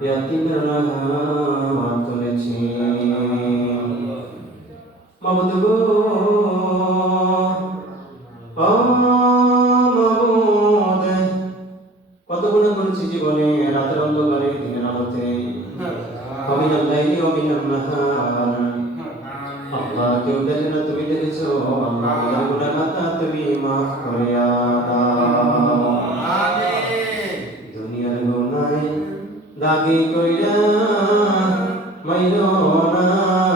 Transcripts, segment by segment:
ইয়াতিমের নাগাল তুলেছি মাবুদ গো মাবুদ কত গুণা করেছি জীবনে তুমি দেখেছ আল্লাহ, তুমি মাফ করে দাগি কইরা মাইরো না।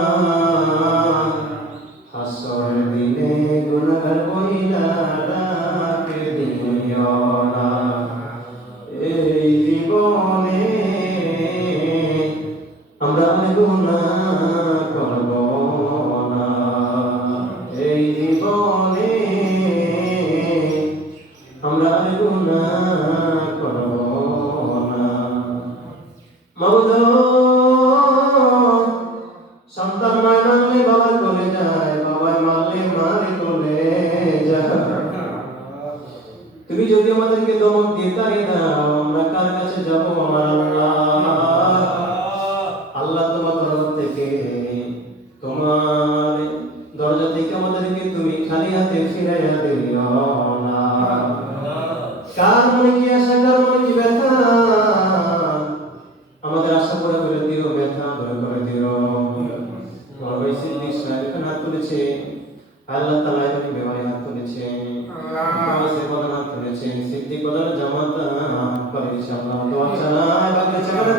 দমক দিয়ে আমরা কার কাছে যাব আমার আল্লাহ। আল্লাহ তোমার তরফ থেকে তোমার দরজা থেকে আমাদেরকে তুমি খালি হাতে ফিরাইয়া দিও না। কার মনে কি আশা কার মনে কি ব্যথা? আমাদের আশা করে করে দিও ব্যথা করে করে দিও। আমার সিদ্দিক সাহেব এখানে হাত তুলেছে। আল্লাহ তালা এখানে বেমারি হাত তুলেছে। সে প্রধান হাত তুলেছে। সিদ্দিক প্রধান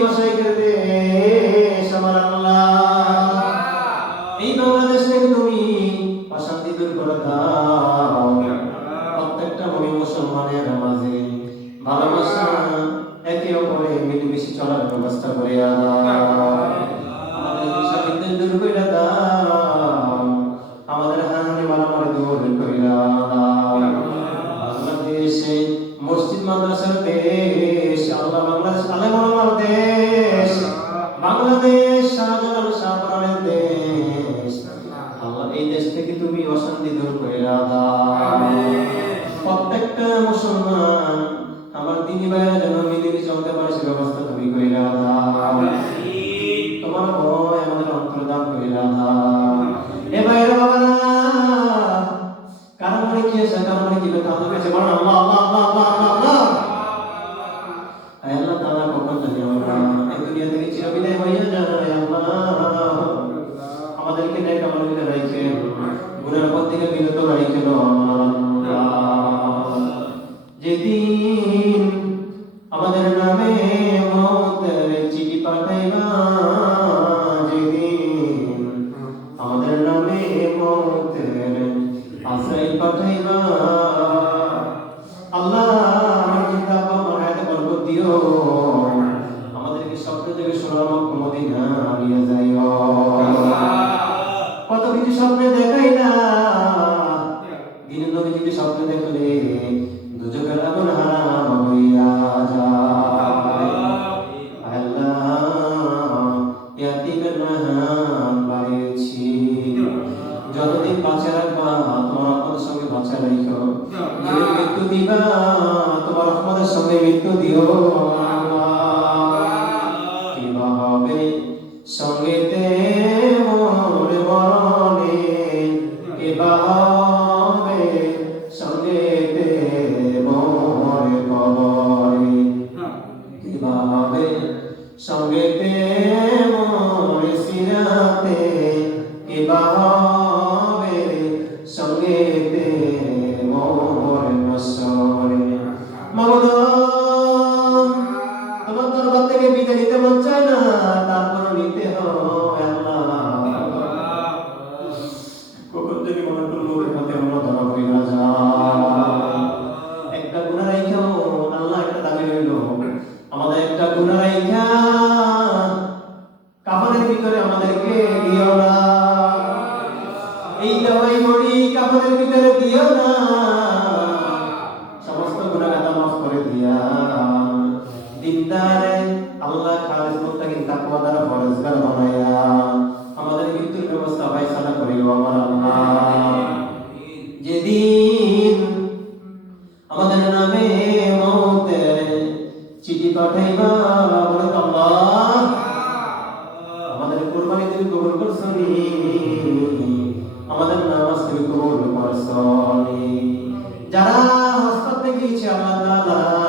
মাসাইকের দেশ আমার আল্লাহ। এই বাংলাদেশ তুমি অশান্তি দূর করে দাও। প্রত্যেকটা মনে মুসলমানের মাঝে ভালোবাসা একে অপরে মিলেমিশে চলার ব্যবস্থা করে আমাদের বিষাবিদ্যুৎ দূর করে দাও। আমাদের হানি মারামারি দূর করে দাও। বাংলাদেশে মসজিদ মাদ্রাসার প্রত্যেকটা মুসলমান? আমার দিনী ভাইয়েরা যেন দুনিয়া থেকে আমাদেরকে নেক আমল করে রাখেন গুনার পথ থেকে বিরত রাখেন famílias é né? দওয়াই মরি কাপড়ের ভিতরে দিও না। সমস্ত গুণাগাতা মাফ করে দিয়া। দিনদারে আল্লাহ খালিস মুত্তাকিন তাকওয়া দ্বারা ফরজগার বানায়া আমাদের মৃত্যুর ব্যবস্থা ফায়সালা করিও আমার আল্লাহ। যেদিন আমাদের নামে মৌতের চিঠি পাঠাইবা আমাদের কোরবানি তুমি কবুল করছনি আমাদের নামাজ তুমি যারা হাসপাতালে গিয়েছে আমার দাদা